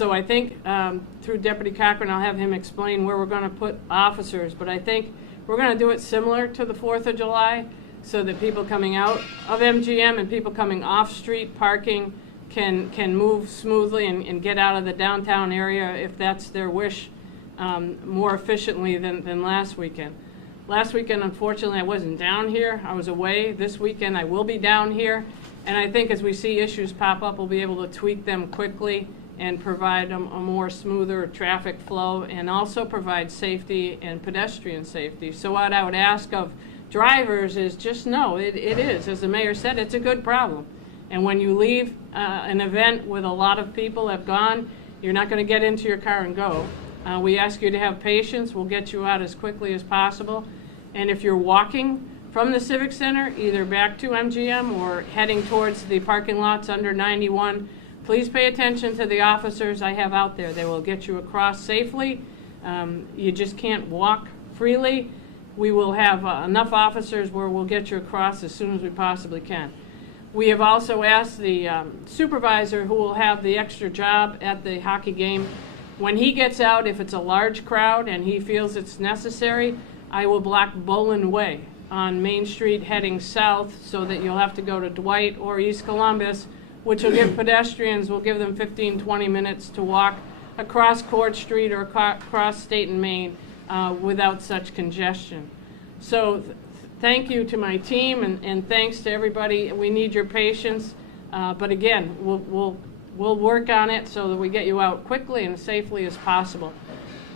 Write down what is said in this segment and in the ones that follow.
So I think through Deputy Cochran, I'll have him explain where we're going to put officers, but I think we're going to do it similar to the 4th of July so that people coming out of MGM and people coming off street parking can move smoothly and get out of the downtown area if that's their wish more efficiently than last weekend. Last weekend, unfortunately, I wasn't down here. I was away. This weekend, I will be down here. And I think as we see issues pop up, we'll be able to tweak them quickly and provide a more smoother traffic flow and also provide safety and pedestrian safety. So what I would ask of drivers is just know it is, as the mayor said, it's a good problem. And when you leave an event with a lot of people have gone, you're not going to get into your car and go. We ask you to have patience. We'll get you out as quickly as possible. And if you're walking from the Civic Center, either back to MGM or heading towards the parking lots under 91, please pay attention to the officers I have out there. They will get you across safely. You just can't walk freely. We will have enough officers where we'll get you across as soon as we possibly can. We have also asked the supervisor who will have the extra job at the hockey game, when he gets out, if it's a large crowd and he feels it's necessary, I will block Boland Way on Main Street heading south so that you'll have to go to Dwight or East Columbus, which will give pedestrians, will give them 15-20 minutes to walk across Court Street or across State and Main without such congestion. So thank you to my team and thanks to everybody. We need your patience, but again, we'll work on it so that we get you out quickly and safely as possible.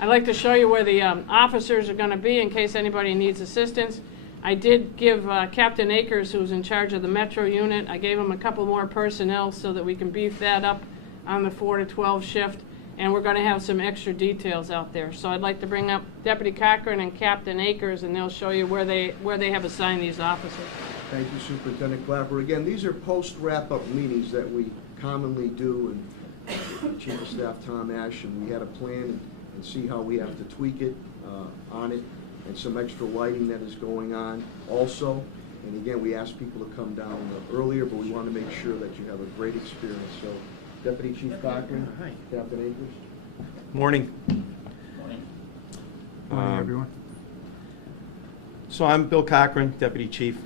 I'd like to show you where the officers are going to be in case anybody needs assistance. I did give Captain Akers, who's in charge of the Metro unit, I gave him a couple more personnel so that we can beef that up on the 4 to 12 shift, and we're going to have some extra details out there. So I'd like to bring up Deputy Cochran and Captain Akers, and they'll show you where they have assigned these officers. Thank you, Superintendent Clapper. Again, these are post-wrap-up meetings that we commonly do, and Chief of Staff Tom Ash, and we had a plan and see how we have to tweak it on it, and some extra lighting that is going on also. And again, we ask people to come down earlier, but we want to make sure that you have a great experience. So, Deputy Chief Cochran, Hi. Captain Akers. Morning. Morning, everyone. So I'm Bill Cochran, Deputy Chief,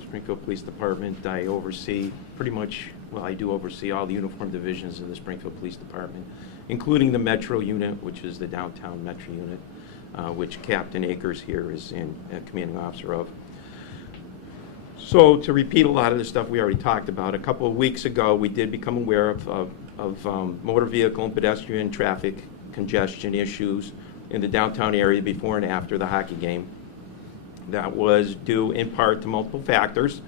Springfield Police Department. I oversee pretty much, well, I do oversee all the uniform divisions in the Springfield Police Department, including the Metro unit, which is the downtown Metro unit, which Captain Akers here is a commanding officer of. So to repeat a lot of the stuff we already talked about, a couple of weeks ago we did become aware of motor vehicle and pedestrian traffic congestion issues in the downtown area before and after the hockey game. That was due in part to multiple factors,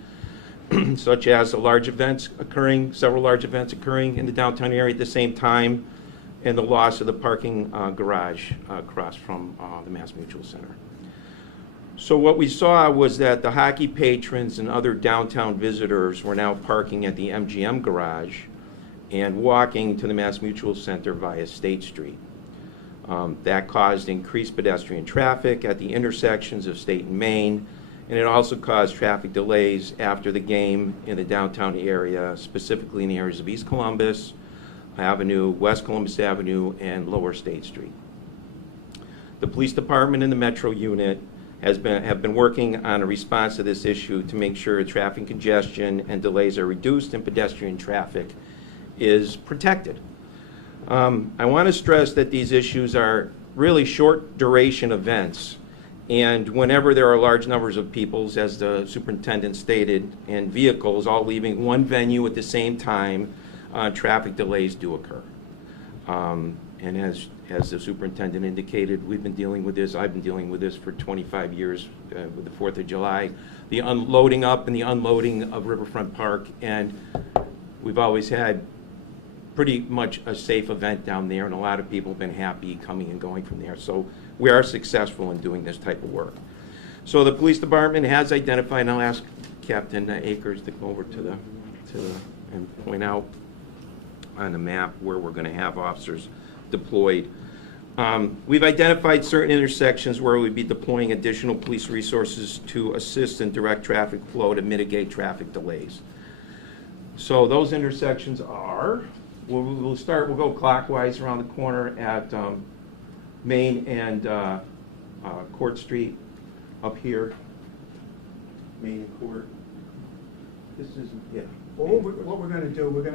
such as several large events occurring in the downtown area at the same time, and the loss of the parking garage across from the MassMutual Center. So what we saw was that the hockey patrons and other downtown visitors were now parking at the MGM garage and walking to the MassMutual Center via State Street. That caused increased pedestrian traffic at the intersections of State and Main, and it also caused traffic delays after the game in the downtown area, specifically in the areas of East Columbus Avenue, West Columbus Avenue, and Lower State Street. The police department and the Metro unit have been working on a response to this issue to make sure traffic congestion and delays are reduced and pedestrian traffic is protected. I want to stress that these issues are really short duration events, and whenever there are large numbers of people, as the superintendent stated, and vehicles all leaving one venue at the same time, traffic delays do occur. And as the superintendent indicated, we've been dealing with this, I've been dealing with this for 25 years with the 4th of July, the unloading up and the unloading of Riverfront Park, and we've always had pretty much a safe event down there, and a lot of people have been happy coming and going from there. So we are successful in doing this type of work. So the police department has identified, and I'll ask Captain Akers to go over and point out on the map where we're going to have officers deployed. We've identified certain intersections where we'd be deploying additional police resources to assist in direct traffic flow to mitigate traffic delays. So those intersections are we'll go clockwise around the corner at Main and Court Street up here. Main and Court. This isn't, yeah. Well, what we're going to do, we're going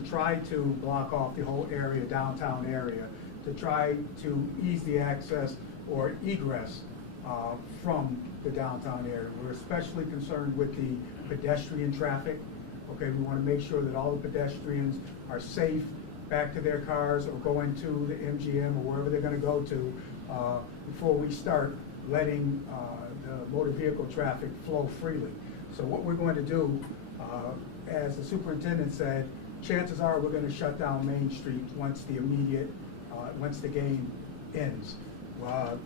to try to block off the whole area, downtown area, to try to ease the access or egress from the downtown area. We're especially concerned with the pedestrian traffic. Okay, we want to make sure that all the pedestrians are safe back to their cars or going to the MGM or wherever they're going to go to before we start letting the motor vehicle traffic flow freely. So what we're going to do, as the superintendent said, chances are we're going to shut down Main Street once the game ends.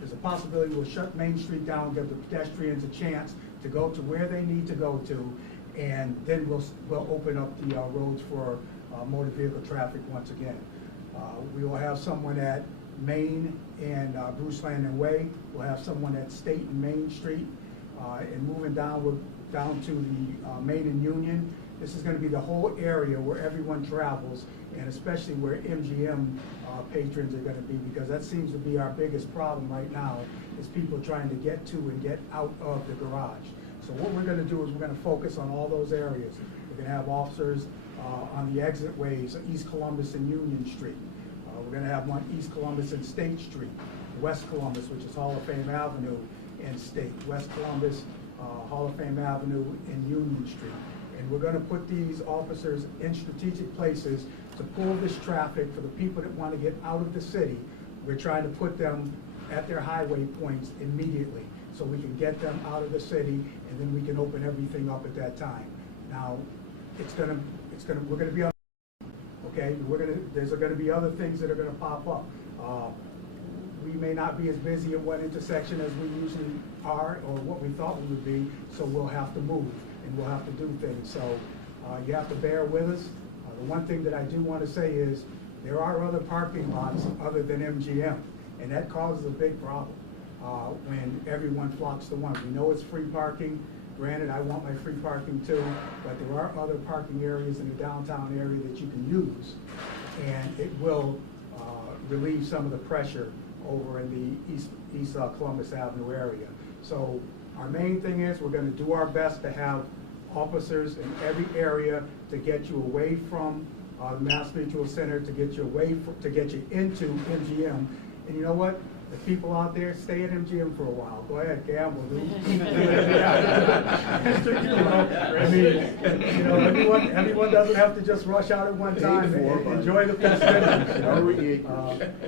There's a possibility we'll shut Main Street down, give the pedestrians a chance to go to where they need to go to, and then we'll open up the roads for motor vehicle traffic once again. We will have someone at Main and Bruce Landon Way. We'll have someone at State and Main Street, and moving down to the Main and Union. This is going to be the whole area where everyone travels, and especially where MGM patrons are going to be, because that seems to be our biggest problem right now, is people trying to get to and get out of the garage. So what we're going to do is we're going to focus on all those areas. We're going to have officers on the exit ways, East Columbus and Union Street. We're going to have one East Columbus and State Street, West Columbus, which is Hall of Fame Avenue and State, West Columbus, Hall of Fame Avenue and Union Street. And we're going to put these officers in strategic places to pull this traffic for the people that want to get out of the city. We're trying to put them at their highway points immediately so we can get them out of the city, and then we can open everything up at that time. Now, we're going to be on, okay? There's going to be other things that are going to pop up. We may not be as busy at one intersection as we usually are, or what we thought we would be, so we'll have to move and we'll have to do things. So you have to bear with us. The one thing that I do want to say is there are other parking lots other than MGM, and that causes a big problem when everyone flocks to one. We know it's free parking. Granted, I want my free parking too, but there are other parking areas in the downtown area that you can use, and it will relieve some of the pressure over in the East Columbus Avenue area. So our main thing is we're going to do our best to have officers in every area to get you away from the MassMutual Center, to get you into MGM. And you know what? The people out there, stay at MGM for a while. Go ahead, gamble. I mean, everyone doesn't have to just rush out at one time and enjoy the festivities.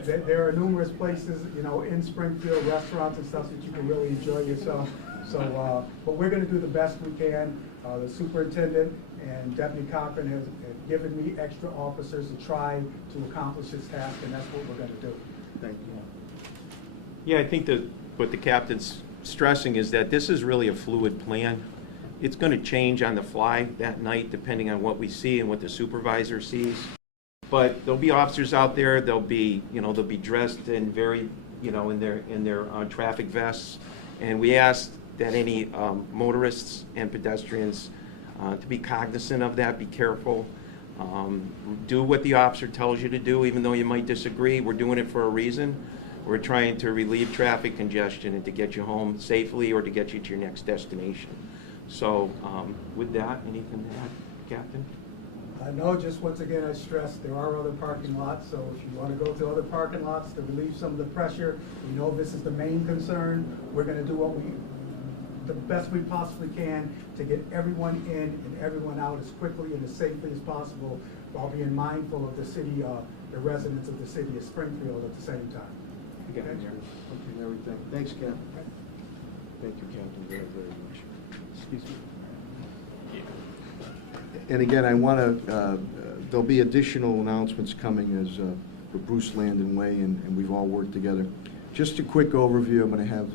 There are numerous places, in Springfield, restaurants and stuff that you can really enjoy yourself. So, but we're going to do the best we can. The superintendent and Deputy Cochran have given me extra officers to try to accomplish this task, and that's what we're going to do. Thank you. Yeah, I think that what the captain's stressing is that this is really a fluid plan. It's going to change on the fly that night depending on what we see and what the supervisor sees. But there'll be officers out there. They'll be dressed in very, in their traffic vests. And we ask that any motorists and pedestrians to be cognizant of that. Be careful. Do what the officer tells you to do, even though you might disagree. We're doing it for a reason. We're trying to relieve traffic congestion and to get you home safely or to get you to your next destination. So with that, anything to add, Captain? No, just once again, I stress there are other parking lots, so if you want to go to other parking lots to relieve some of the pressure, we know this is the main concern. We're going to do the best we possibly can to get everyone in and everyone out as quickly and as safely as possible, while being mindful of the city, the residents of the city of Springfield at the same time. Okay, everything. Thanks, Captain. Thank you, Captain, very, very much. Excuse me. And again, I want to, there'll be additional announcements coming as for Bruce Landon Way, and we've all worked together. Just a quick overview. I'm going to have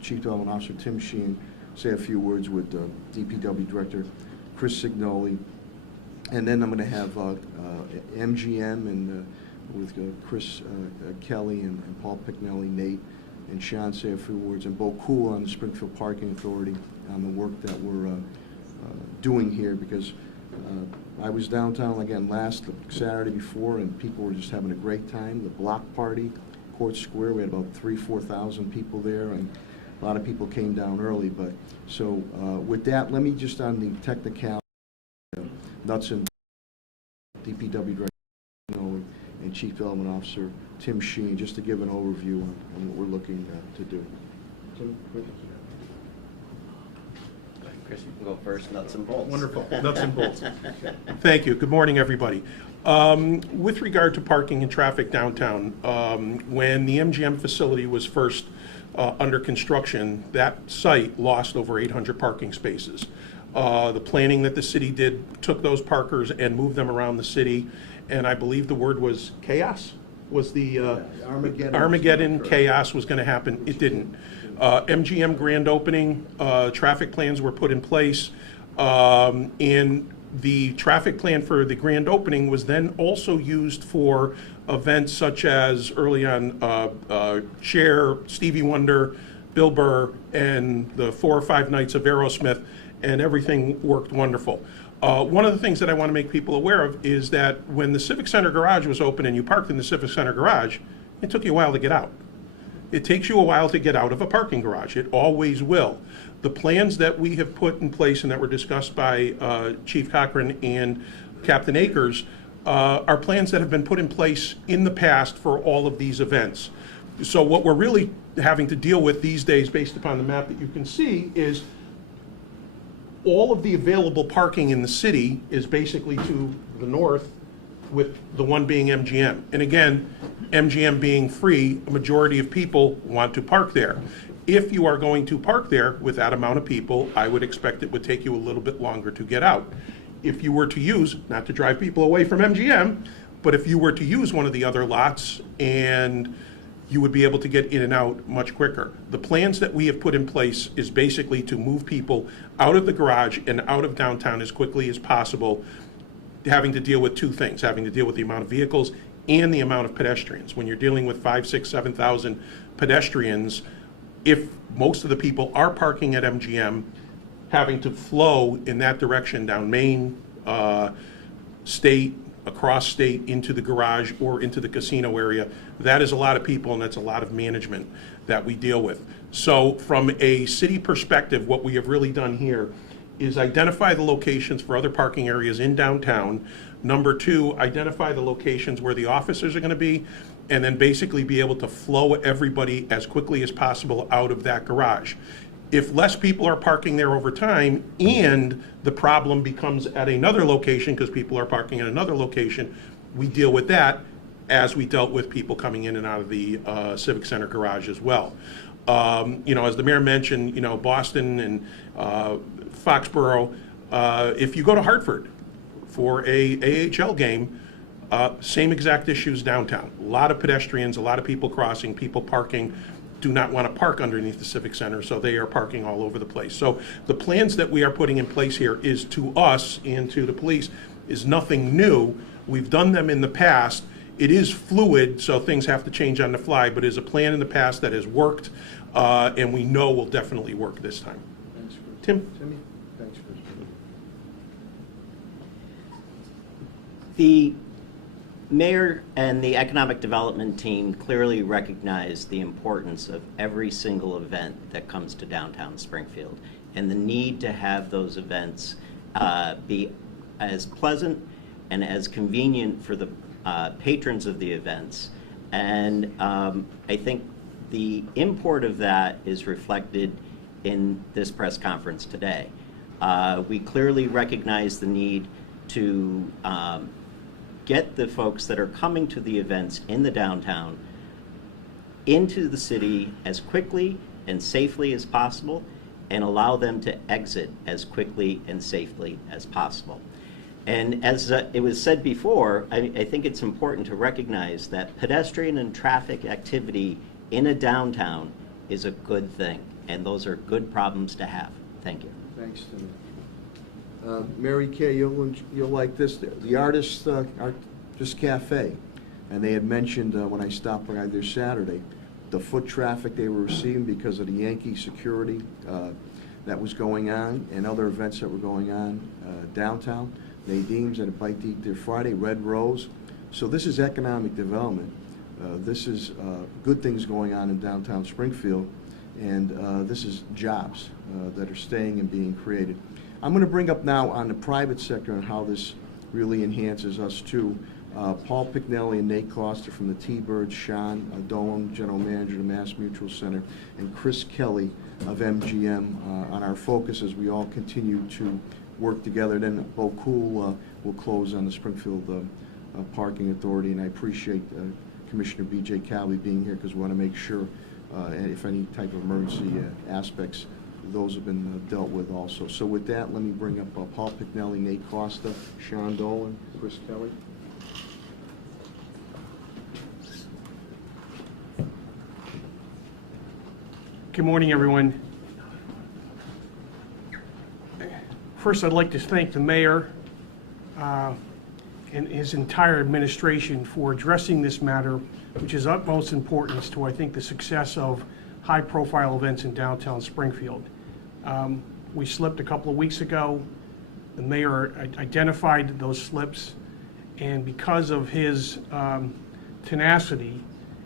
Chief Development Officer Tim Sheehan say a few words with DPW Director Chris Signoli, and then I'm going to have MGM and with Chris Kelly and Paul Picknelly, Nate, and Sean say a few words, and Bo Cool on the Springfield Parking Authority on the work that we're doing here, because I was downtown again last Saturday before, and people were just having a great time. The block party, Court Square, we had about 4,000 people there, and a lot of people came down early. But so with that, let me just on the technicality, nuts and DPW Director and Chief Development Officer Tim Sheen, just to give an overview on what we're looking to do. Tim, Chris, you can go first, nuts and bolts. wonderful, nuts and bolts. Thank you. Good morning, everybody. With regard to parking and traffic downtown, when the MGM facility was first under construction, that site lost over 800 parking spaces. The planning that the city did took those parkers and moved them around the city, and I believe the word was chaos, was the Armageddon chaos was going to happen. It didn't. MGM grand opening, traffic plans were put in place, and the traffic plan for the grand opening was then also used for events such as early on Cher, Stevie Wonder, Bill Burr, and the 4 or 5 nights of Aerosmith, and everything worked wonderful. One of the things that I want to make people aware of is that when the Civic Center garage was open and you parked in the Civic Center garage, it took you a while to get out. It takes you a while to get out of a parking garage. It always will. The plans that we have put in place and that were discussed by Chief Cochran and Captain Akers are plans that have been put in place in the past for all of these events. So what we're really having to deal with these days, based upon the map that you can see, is all of the available parking in the city is basically to the north, with the one being MGM. And again, MGM being free, a majority of people want to park there. If you are going to park there with that amount of people, I would expect it would take you a little bit longer to get out. If you were to use, not to drive people away from MGM, but if you were to use one of the other lots, and you would be able to get in and out much quicker. The plans that we have put in place is basically to move people out of the garage and out of downtown as quickly as possible, having to deal with 2 things, having to deal with the amount of vehicles and the amount of pedestrians. When you're dealing with 5, 6, 7,000 pedestrians, if most of the people are parking at MGM, having to flow in that direction down Main, State, across State into the garage or into the casino area, that is a lot of people, and that's a lot of management that we deal with. So from a city perspective, what we have really done here is identify the locations for other parking areas in downtown. Number 2, identify the locations where the officers are going to be, and then basically be able to flow everybody as quickly as possible out of that garage. If less people are parking there over time and the problem becomes at another location because people are parking at another location, we deal with that as we dealt with people coming in and out of the Civic Center garage as well. As the mayor mentioned, Boston and Foxborough, if you go to Hartford for a AHL game, same exact issues downtown. A lot of pedestrians, a lot of people crossing, people parking, do not want to park underneath the Civic Center, so they are parking all over the place. So the plans that we are putting in place here is, to us and to the police, is nothing new. We've done them in the past. It is fluid, so things have to change on the fly, but it is a plan in the past that has worked, and we know will definitely work this time. Thanks, Chris. Tim? Timmy? Thanks, Chris. The mayor and the economic development team clearly recognize the importance of every single event that comes to downtown Springfield and the need to have those events be as pleasant and as convenient for the patrons of the events. And I think the import of that is reflected in this press conference today. We clearly recognize the need to get the folks that are coming to the events in the downtown into the city as quickly and safely as possible, and allow them to exit as quickly and safely as possible. And as it was said before, I think it's important to recognize that pedestrian and traffic activity in a downtown is a good thing, and those are good problems to have. Thank you. Thanks, Timmy. Mary Kay, you'll like this. The Artist Cafe, and they had mentioned when I stopped by there Saturday, the foot traffic they were receiving because of the Yankee security that was going on and other events that were going on downtown. Nadine's and a bite to eat there Friday, Red Rose. So this is economic development. This is good things going on in downtown Springfield, and this is jobs that are staying and being created. I'm going to bring up now on the private sector and how this really enhances us too. Paul Picknelli and Nate Costa from the T-Birds, Sean Dolan, General Manager of the MassMutual Center, and Chris Kelly of MGM on our focus as we all continue to work together. Then Bo Cool will close on the Springfield Parking Authority, and I appreciate Commissioner B.J. Calvi being here because we want to make sure if any type of emergency aspects, those have been dealt with also. So with that, let me bring up Paul Picknelli, Nate Costa, Sean Dolan, Chris Kelly. Good morning, everyone. First, I'd like to thank the mayor and his entire administration for addressing this matter, which is utmost importance to, I think, the success of high-profile events in downtown Springfield. We slipped a couple of weeks ago. The mayor identified those slips, and because of his tenacity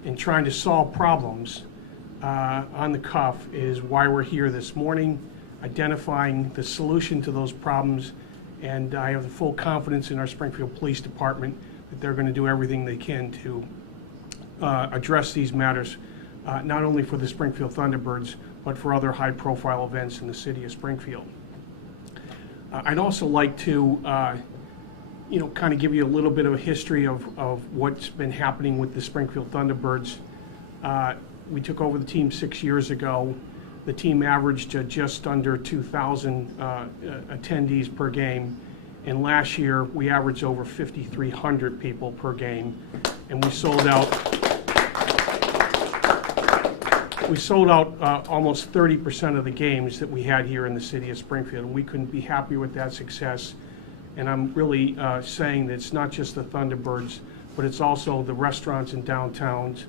in trying to solve problems on the cuff is why we're here this morning, identifying the solution to those problems, and I have the full confidence in our Springfield Police Department that they're going to do everything they can to address these matters, not only for the Springfield Thunderbirds, but for other high-profile events in the city of Springfield. I'd also like to kind of give you a little bit of a history of what's been happening with the Springfield Thunderbirds. We took over the team 6 years ago. The team averaged just under 2,000 attendees per game, and last year we averaged over 5,300 people per game, and we sold out almost 30% of the games that we had here in the city of Springfield, and we couldn't be happier with that success. And I'm really saying that it's not just the Thunderbirds, but it's also the restaurants and downtowns.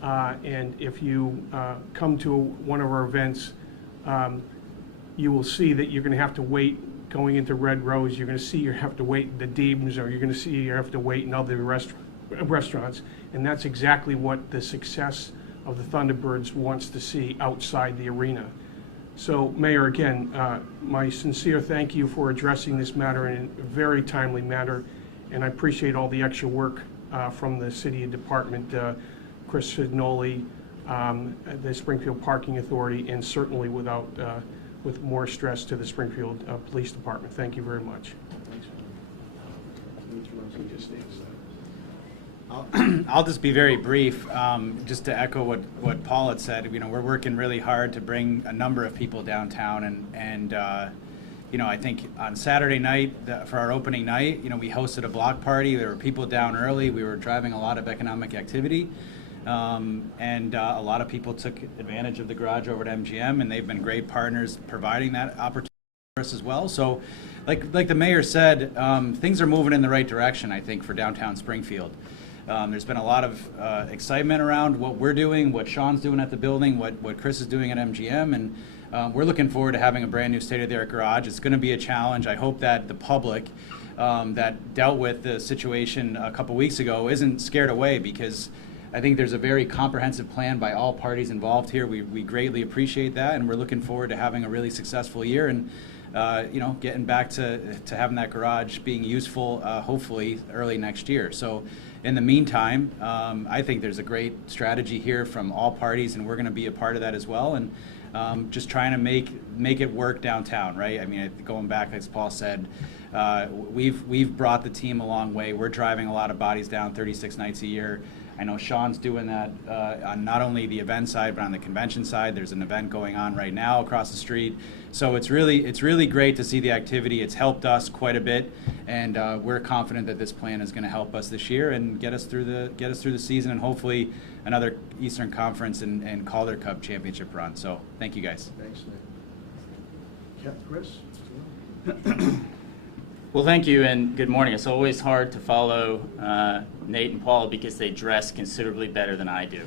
And if you come to one of our events, you will see that you're going to have to wait going into Red Rose. You're going to see you have to wait in the Deebs, or you're going to see you have to wait in other restaurants. And that's exactly what the success of the Thunderbirds wants to see outside the arena. So, Mayor, again, my sincere thank you for addressing this matter in a very timely manner, and I appreciate all the extra work from the city department, Chris Fignoli, the Springfield Parking Authority, and certainly with more stress to the Springfield Police Department. Thank you very much. I'll just be very brief, just to echo what Paul had said. We're working really hard to bring a number of people downtown, and I think on Saturday night, for our opening night, we hosted a block party. There were people down early. We were driving a lot of economic activity. And a lot of people took advantage of the garage over at MGM, and they've been great partners providing that opportunity for us as well. So like the mayor said, things are moving in the right direction, I think, for downtown Springfield. There's been a lot of excitement around what we're doing, what Sean's doing at the building, what Chris is doing at MGM, and we're looking forward to having a brand new state-of-the-art garage. It's going to be a challenge. I hope that the public that dealt with the situation a couple weeks ago isn't scared away, because I think there's a very comprehensive plan by all parties involved here. We greatly appreciate that, and we're looking forward to having a really successful year and getting back to having that garage being useful, hopefully early next year. So in the meantime, I think there's a great strategy here from all parties, and we're going to be a part of that as well, and just trying to make it work downtown, right? I mean, going back, as Paul said, we've brought the team a long way. We're driving a lot of bodies down 36 nights a year. I know Sean's doing that on not only the event side, but on the convention side. There's an event going on right now across the street. So it's really great to see the activity. It's helped us quite a bit, and we're confident that this plan is going to help us this year and get us through the season, and hopefully another Eastern Conference and Calder Cup championship run. So thank you guys. Thanks, Nick. Chris? Well, thank you, and good morning. It's always hard to follow Nate and Paul because they dress considerably better than I do.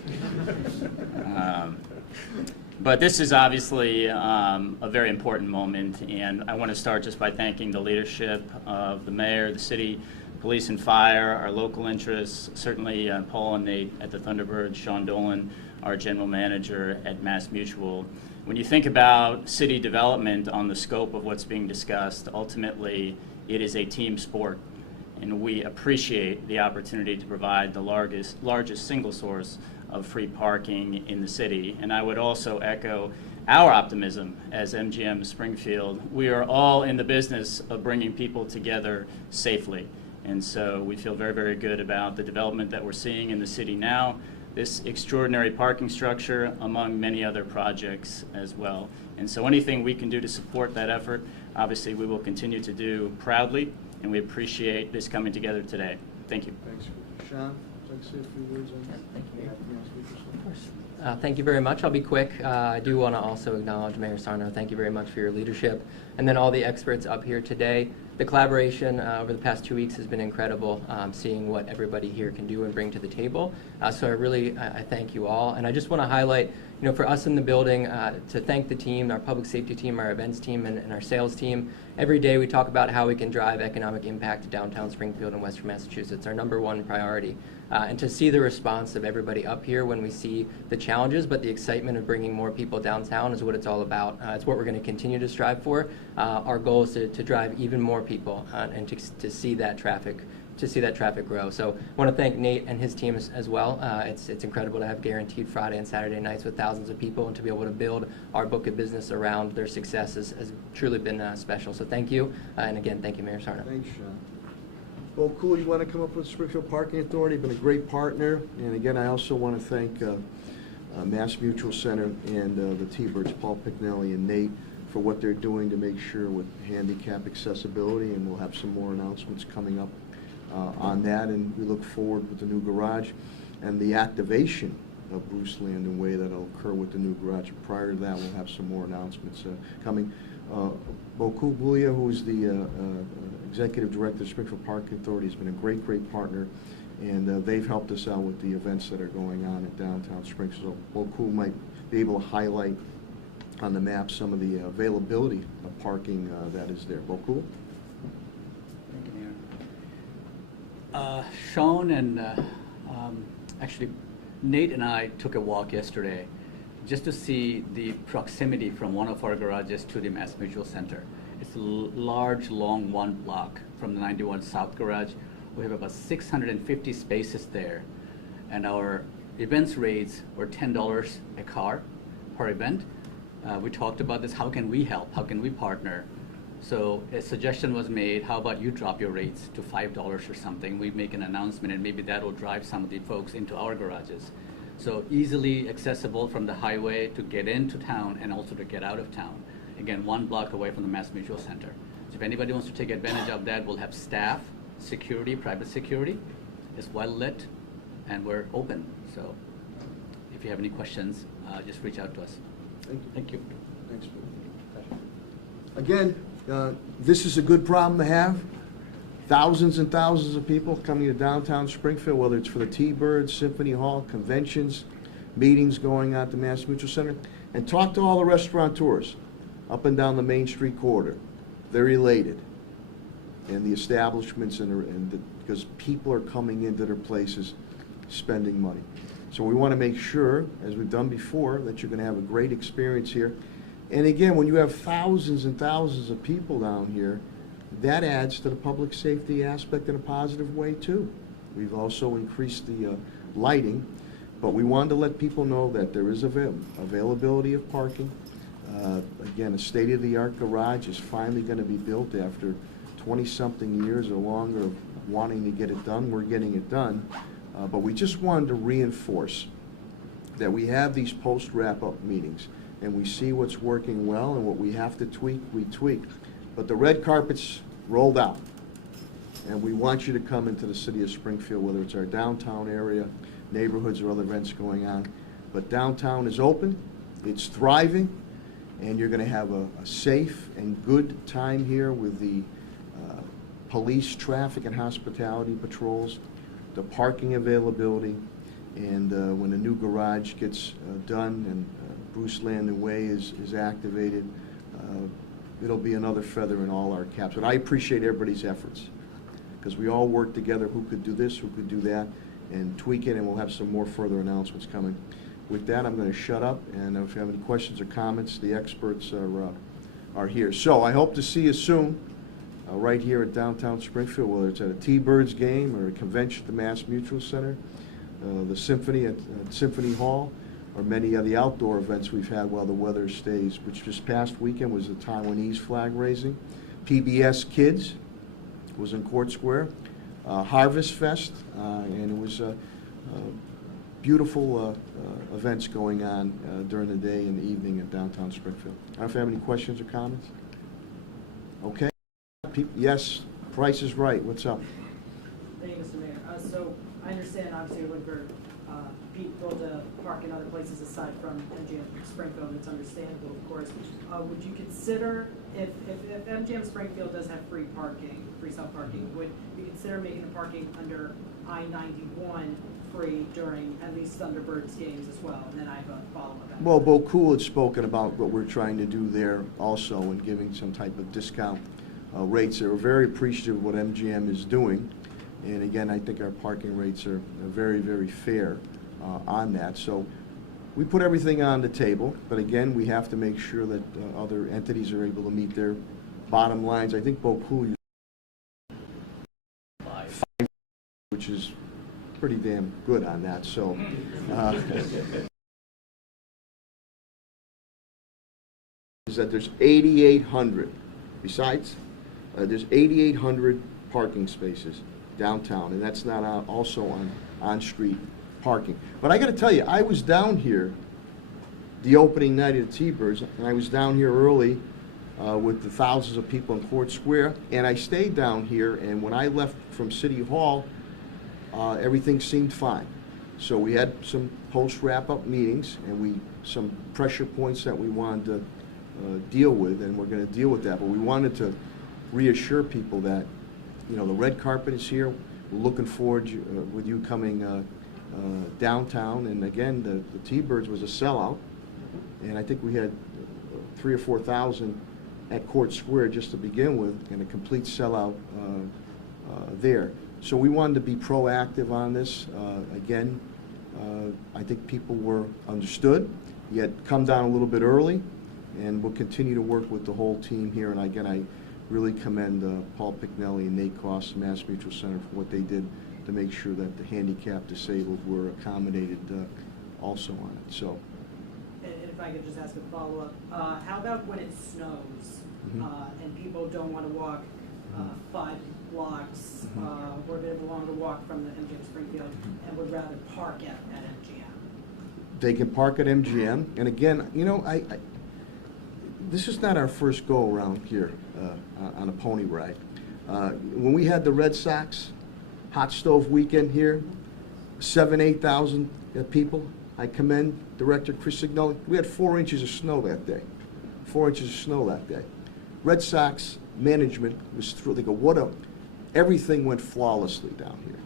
But this is obviously a very important moment, and I want to start just by thanking the leadership of the mayor, the city, police and fire, our local interests, certainly Paul and Nate at the Thunderbirds, Sean Dolan, our general manager at MassMutual. When you think about city development on the scope of what's being discussed, ultimately it is a team sport, and we appreciate the opportunity to provide the largest single source of free parking in the city. And I would also echo our optimism as MGM Springfield. We are all in the business of bringing people together safely. And so we feel very, very good about the development that we're seeing in the city now, this extraordinary parking structure, among many other projects as well. And so anything we can do to support that effort, obviously we will continue to do proudly, and we appreciate this coming together today. Thank you. Thanks. Sean, would you like to say a few words on that? Thank you. Of course. Thank you very much. I'll be quick. I do want to also acknowledge Mayor Sarno. Thank you very much for your leadership. And then all the experts up here today. The collaboration over the past 2 weeks has been incredible, seeing what everybody here can do and bring to the table. So I thank you all. And I just want to highlight, for us in the building, to thank the team, our public safety team, our events team, and our sales team. Every day we talk about how we can drive economic impact to downtown Springfield and Western Massachusetts, our #1 priority. And to see the response of everybody up here when we see the challenges, but the excitement of bringing more people downtown is what it's all about. It's what we're going to continue to strive for. Our goal is to drive even more people and to see that traffic grow. So I want to thank Nate and his team as well. It's incredible to have guaranteed Friday and Saturday nights with thousands of people, and to be able to build our book of business around their success has truly been special. So thank you, and again, thank you, Mayor Sarno. Thanks, Sean. Well, cool. You want to come up with Springfield Parking Authority? Been a great partner. And again, I also want to thank MassMutual Center and the T-Birds, Paul Picknelly and Nate, for what they're doing to make sure with handicap accessibility. And we'll have some more announcements coming up on that. And we look forward with the new garage and the activation of Bruce Landon Way that'll occur with the new garage. Prior to that, we'll have some more announcements coming. Boku Bulia, who's the Executive Director of Springfield Parking Authority, has been a great, great partner, and they've helped us out with the events that are going on at Downtown Springfield. So Boku might be able to highlight on the map some of the availability of parking that is there. Boku? Thank you, Mayor. Sean and actually Nate and I took a walk yesterday just to see the proximity from one of our garages to the MassMutual Center. It's a large, long 1 block from the 91 South garage. We have about 650 spaces there, and our events rates were $10 a car per event. We talked about this, how can we help, how can we partner? So a suggestion was made, how about you drop your rates to $5 or something? We make an announcement, and maybe that will drive some of the folks into our garages. So easily accessible from the highway to get into town and also to get out of town. Again, 1 block away from the MassMutual Center. So if anybody wants to take advantage of that, we'll have staff, security, private security. It's well lit, and we're open. So if you have any questions, just reach out to us. Thank you. Thank you. Thanks. Again, this is a good problem to have. Thousands and thousands of people coming to downtown Springfield, whether it's for the T-Birds, Symphony Hall, conventions, meetings going on at the MassMutual Center. And talk to all the restaurateurs up and down the Main Street corridor. They're elated. And the establishments, because people are coming into their places spending money. So we want to make sure, as we've done before, that you're going to have a great experience here. And again, when you have thousands and thousands of people down here, that adds to the public safety aspect in a positive way too. We've also increased the lighting, but we wanted to let people know that there is availability of parking. Again, a state-of-the-art garage is finally going to be built after 20-something years or longer of wanting to get it done. We're getting it done, but we just wanted to reinforce that we have these post-wrap-up meetings, and we see what's working well, and what we have to tweak, we tweak. But the red carpet's rolled out, and we want you to come into the city of Springfield, whether it's our downtown area, neighborhoods, or other events going on. But downtown is open, it's thriving, and you're going to have a safe and good time here with the police, traffic, and hospitality patrols, the parking availability, and when the new garage gets done and Bruce Landon Way is activated. It'll be another feather in all our caps. But I appreciate everybody's efforts, because we all work together, who could do this, who could do that, and tweak it, and we'll have some more further announcements coming. With that, I'm going to shut up, and if you have any questions or comments, the experts are here. So I hope to see you soon, right here at Downtown Springfield, whether it's at a T-Birds game or a convention at the MassMutual Center, the Symphony at Symphony Hall, or many of the outdoor events we've had while the weather stays, which this past weekend was the Taiwanese flag raising. PBS Kids was in Court Square. Harvest Fest, and it was beautiful events going on during the day and the evening at Downtown Springfield. I don't know if you have any questions or comments? Okay. Yes, Price is Right. What's up? Thank you, Mr. Mayor. So I understand, obviously, when people to park in other places aside from MGM Springfield, it's understandable, of course. Would you consider, if MGM Springfield does have free self-parking, would you consider making the parking under I-91 free during at least Thunderbirds games as well? And then I have a follow-up. Well, Bo Cool had spoken about what we're trying to do there also, and giving some type of discount rates. They were very appreciative of what MGM is doing. And again, I think our parking rates are very, very fair on that. So we put everything on the table, but again, we have to make sure that other entities are able to meet their bottom lines. I think Bo Cool used 5, which is pretty damn good on that. So is that there's 8,800. Besides, there's 8,800 parking spaces downtown, and that's not also on-street parking. But I got to tell you, I was down here the opening night of the T-Birds, and I was down here early with the thousands of people in Court Square, and I stayed down here, and when I left from City Hall, everything seemed fine. So we had some post-wrap-up meetings, and some pressure points that we wanted to deal with, and we're going to deal with that. But we wanted to reassure people that, you know, the red carpet is here. We're looking forward with you coming downtown. And again, the T-Birds was a sellout, and I think we had 3,000 or 4,000 at Court Square just to begin with, and a complete sellout there. So we wanted to be proactive on this. Again, I think people were understood. You had come down a little bit early, and we'll continue to work with the whole team here. And again, I really commend Paul Picknelly and Nate Koss, MassMutual Center, for what they did to make sure that the handicapped disabled were accommodated also on it. So, and if I could just ask a follow-up, how about when it snows and people don't want to walk 5 blocks or a bit of a longer walk from the MGM Springfield and would rather park at MGM? They can park at MGM, and again, you know, this is not our first go around here on a pony ride. When we had the Red Sox hot stove weekend here, 8,000 people. I commend Director Chris Signoli. We had 4 inches of snow that day. 4 inches of snow that day. Red Sox management was through. They go, everything went flawlessly down here.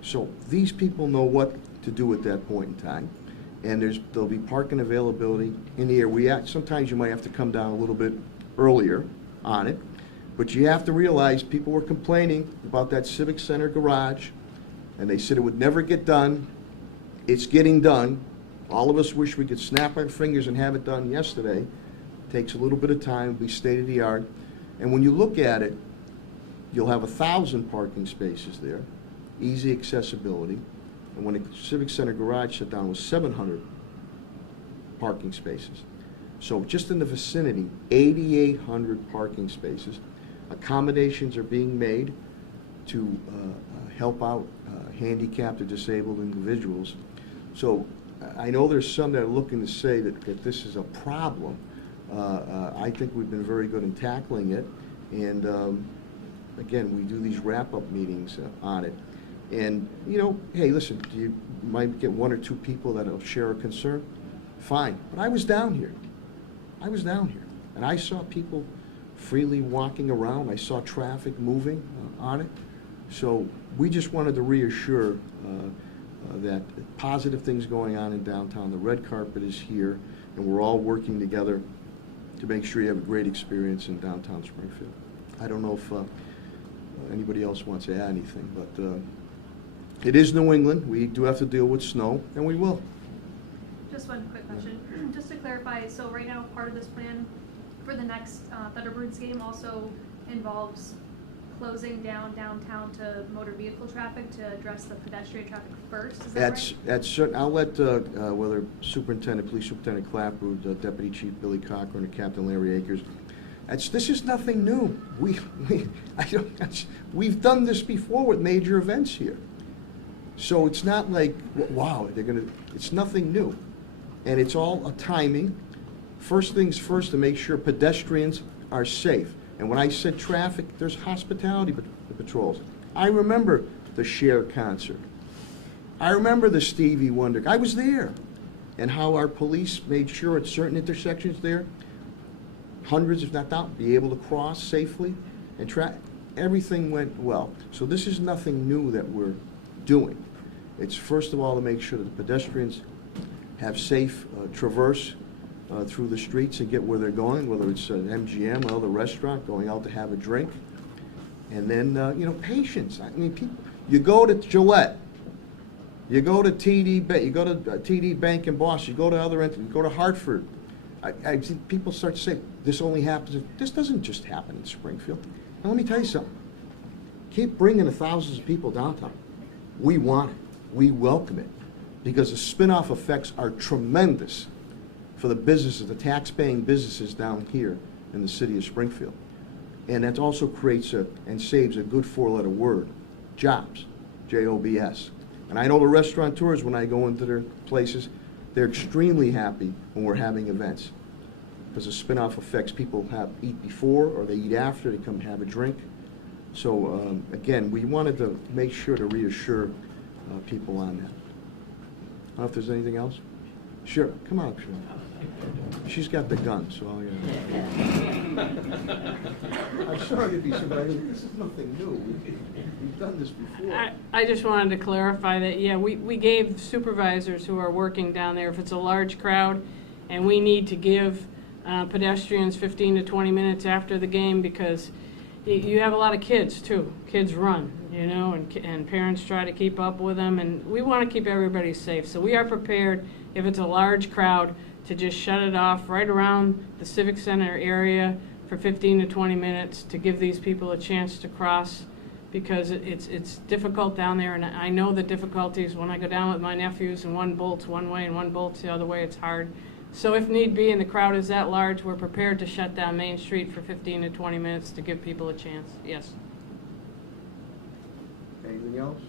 So these people know what to do at that point in time. And there'll be parking availability in the area. Sometimes you might have to come down a little bit earlier on it, but you have to realize people were complaining about that Civic Center garage, and they said it would never get done. It's getting done. All of us wish we could snap our fingers and have it done yesterday. It takes a little bit of time. It'll be state of the art. And when you look at it, you'll have 1,000 parking spaces there, easy accessibility. And when the Civic Center garage shut down, it was 700 parking spaces. So just in the vicinity, 8,800 parking spaces. Accommodations are being made to help out handicapped or disabled individuals. So I know there's some that are looking to say that this is a problem. I think we've been very good in tackling it. And again, we do these wrap-up meetings on it. And, you know, hey, listen, you might get 1 or 2 people that will share a concern. Fine. But I was down here. I was down here. And I saw people freely walking around. I saw traffic moving on it. So we just wanted to reassure that positive things going on in downtown. The red carpet is here. and we're all working together to make sure you have a great experience in downtown Springfield. I don't know if anybody else wants to add anything, but it is New England. We do have to deal with snow, and we will. Just one quick question. Just to clarify, so right now part of this plan for the next Thunderbirds game also involves closing down downtown to motor vehicle traffic to address the pedestrian traffic first, is that right? That's certain. I'll let whether Police Superintendent Clapper, Deputy Chief Billy Cochran, or Captain Larry Akers. This is nothing new. We've done this before with major events here. So it's not like, wow, it's nothing new. And it's all a timing. First things first, to make sure pedestrians are safe. And when I said traffic, there's hospitality patrols. I remember the Cher concert. I remember the Stevie Wonder. I was there. And how our police made sure at certain intersections there, hundreds, if not thousands, be able to cross safely. And everything went well. So this is nothing new that we're doing. It's first of all to make sure that the pedestrians have safe traverse through the streets and get where they're going, whether it's an MGM or another restaurant, going out to have a drink. And then, patience. I mean, people, you go to Gillette, you go to TD Bank, you go to TD Bank in Boston, you go to other entities, you go to Hartford. I've seen people start to say, this only happens, this doesn't just happen in Springfield. Now, let me tell you something. Keep bringing the thousands of people downtown. We want it. We welcome it. Because the spin-off effects are tremendous for the businesses, the tax-paying businesses down here in the city of Springfield. And that also creates and saves a good four-letter word, jobs, J-O-B-S. And I know the restaurateurs, when I go into their places, they're extremely happy when we're having events. Because the spin-off effects, people eat before or they eat after, they come have a drink. So again, we wanted to make sure to reassure people on that. I don't know if there's anything else. Sure, come on up, sure. She's got the gun, so I'm sorry to be so bad. This is nothing new. We've done this before. I just wanted to clarify that, yeah, we gave supervisors who are working down there, if it's a large crowd, and we need to give pedestrians 15 to 20 minutes after the game, because you have a lot of kids, too. Kids run, and parents try to keep up with them, and we want to keep everybody safe. So we are prepared, if it's a large crowd, to just shut it off right around the Civic Center area for 15 to 20 minutes to give these people a chance to cross, because it's difficult down there, and I know the difficulties when I go down with my nephews and one bolts one way and one bolts the other way. It's hard. So if need be and the crowd is that large, we're prepared to shut down Main Street for 15 to 20 minutes to give people a chance. Yes. Anything else?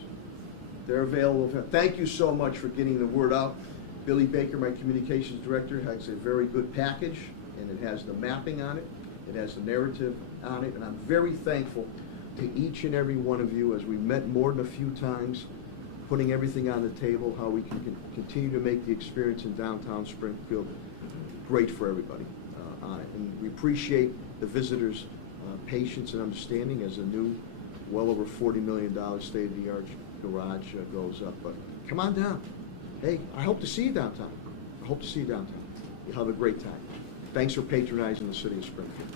They're available. Thank you so much for getting the word out. Billy Baker, my communications director, has a very good package, and it has the mapping on it. It has the narrative on it, and I'm very thankful to each and every one of you, as we met more than a few times, putting everything on the table, how we can continue to make the experience in downtown Springfield great for everybody on it. And we appreciate the visitors' patience and understanding as a new, well over $40 million state-of-the-art garage goes up. But come on down. Hey, I hope to see you downtown. I hope to see you downtown. You'll have a great time. Thanks for patronizing the city of Springfield.